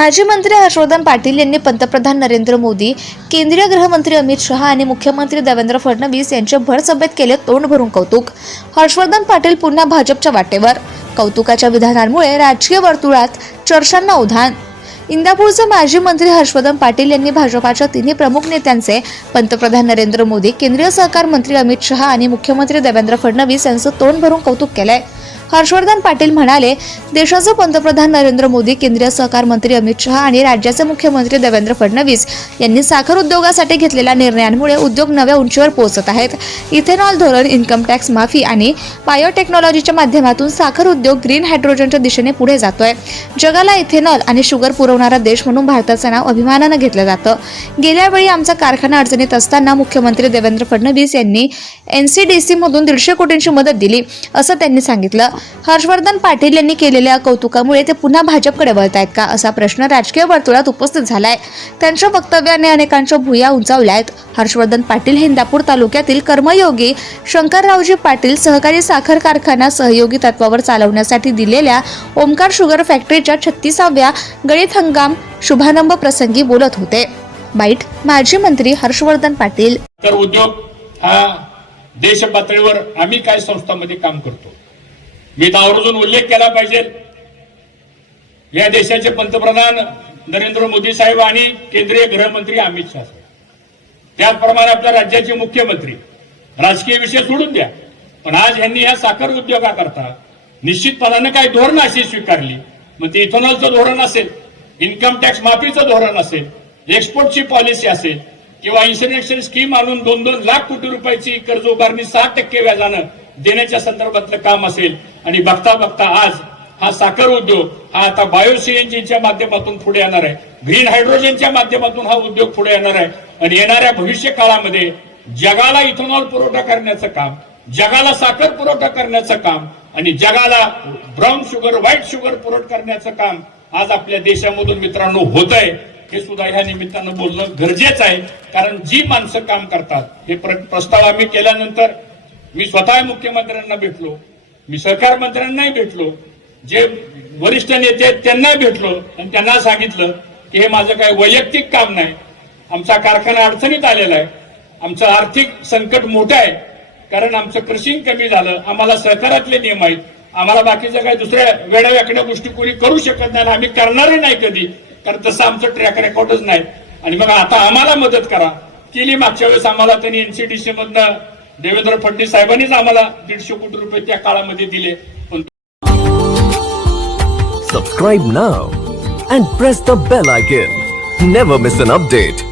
माजी मंत्री हर्षवर्धन पाटील यांनी पंतप्रधान नरेंद्र मोदी केंद्रीय गृहमंत्री अमित शहा आणि मुख्यमंत्री देवेंद्र फडणवीस यांचे भर सभेत केले तोंड भरून कौतुक. हर्षवर्धन पाटील पुन्हा भाजपच्या वाटेवर. कौतुकाच्या विधानांमुळे राजकीय वर्तुळात चर्चांना उधाण. इंदापूरचे माजी मंत्री हर्षवर्धन पाटील यांनी भाजपाच्या तिन्ही प्रमुख नेत्यांचे पंतप्रधान नरेंद्र मोदी केंद्रीय सहकार मंत्री अमित शहा आणि मुख्यमंत्री देवेंद्र फडणवीस यांचं तोंड भरून कौतुक केलंय. हर्षवर्धन पाटील म्हणाले देशाचे पंतप्रधान नरेंद्र मोदी केंद्रीय सहकार मंत्री अमित शहा आणि राज्याचे मुख्यमंत्री देवेंद्र फडणवीस यांनी साखर उद्योगासाठी घेतलेल्या निर्णयांमुळे उद्योग नव्या उंचीवर पोहोचत आहेत. इथेनॉल धोरण इन्कम टॅक्स माफी आणि बायोटेक्नॉलॉजीच्या माध्यमातून साखर उद्योग ग्रीन हायड्रोजनच्या दिशेने पुढे जातोय. जगाला इथेनॉल आणि शुगर पुरवणारा देश म्हणून भारताचं नाव अभिमानानं घेतलं जातं. गेल्या वेळी आमचा कारखाना अडचणीत असताना मुख्यमंत्री देवेंद्र फडणवीस यांनी एन सी डी सी मधून दीडशे कोटींची मदत दिली असं त्यांनी सांगितलं. हर्षवर्धन पाटील यांनी केलेल्या कौतुकामुळे ते पुन्हा भाजपकडे वळत आहेत का असा प्रश्न राजकीय वर्तुळात उपस्थित झालाय. त्यांच्या वक्तव्याने अनेकांच्या भुया उंचावल्या आहेत हर्षवर्धन पाटील हिंदापूर तालुक्यातील कर्मयोगी शंकररावजी पाटील सहकारी साखर कारखाना सहयोगी तत्वावर चालवण्यासाठी दिलेल्या ओमकार शुगर फॅक्टरीच्या छत्तीसाव्या गळीत हंगाम शुभारंभ प्रसंगी बोलत होते. बाईट माजी मंत्री हर्षवर्धन पाटील. तर उद्योग हा देश पातळीवर आम्ही काय संस्थांमध्ये काम करतो? मी तर आवर्जून उल्लेख केला पाहिजे. या देशाचे पंतप्रधान नरेंद्र मोदी साहेब आणि केंद्रीय गृहमंत्री अमित शहा त्याचप्रमाणे आपल्या राज्याचे मुख्यमंत्री. राजकीय विषय सोडून द्या. पण आज यांनी या साखर उद्योगाकरता निश्चितपणानं काही धोरण अशी स्वीकारली. मग ते इथेनॉलचं धोरण असेल इन्कम टॅक्स माफीचं धोरण असेल एक्सपोर्टची पॉलिसी असेल किंवा इन्शुरन्स स्कीम आणून दोन दोन लाख कोटी रुपयाची कर्ज उभारणी सहा टक्के व्याजानं देण्याच्या संदर्भातलं काम असेल. आणि बघता बघता आज हा साखर उद्योग हा आता बायोसीएनजीच्या माध्यमातून पुढे येणार आहे. ग्रीन हायड्रोजनच्या माध्यमातून हा उद्योग पुढे येणार आहे. आणि येणाऱ्या भविष्य काळामध्ये जगाला इथेनॉल पुरवठा करण्याचं काम जगाला साखर पुरवठा करण्याचं काम आणि जगाला ब्राऊन शुगर व्हाईट शुगर पुरवठा करण्याचं काम आज आपल्या देशामधून मित्रांनो होत आहे हे सुद्धा ह्या निमित्तानं बोलणं गरजेचं आहे. कारण जी माणसं काम करतात हे प्र- प्रस्ताव आम्ही केल्यानंतर मी स्वतः मुख्यमंत्र्यांना भेटलो मी सहकार मंत्र्यांनाही भेटलो जे वरिष्ठ नेते आहेत त्यांनाही भेटलो आणि त्यांना सांगितलं की हे माझं काही वैयक्तिक काम नाही. आमचा कारखाना अडचणीत आलेला आहे. आमचं आर्थिक संकट मोठं आहे. कारण आमचं क्रशिंग कमी झालं. आम्हाला सहकारातले नियम आहेत. आम्हाला बाकीच्या काही दुसऱ्या वेड्याव्याकड्या गोष्टी कोणी करू शकत नाही आणि आम्ही करणारही नाही कधी. कारण तसं आमचं ट्रॅक रेकॉर्डच नाही. आणि मग आता आम्हाला मदत करा. केली मागच्या वेळेस आम्हाला त्यांनी एनसीडीसी मधनं देवेंद्र फडणवीस साहेबांनीच आम्हाला दीडशे कोटी रुपये त्या काळामध्ये दिले. सबस्क्राईब ना and press the bell I gel never miss an update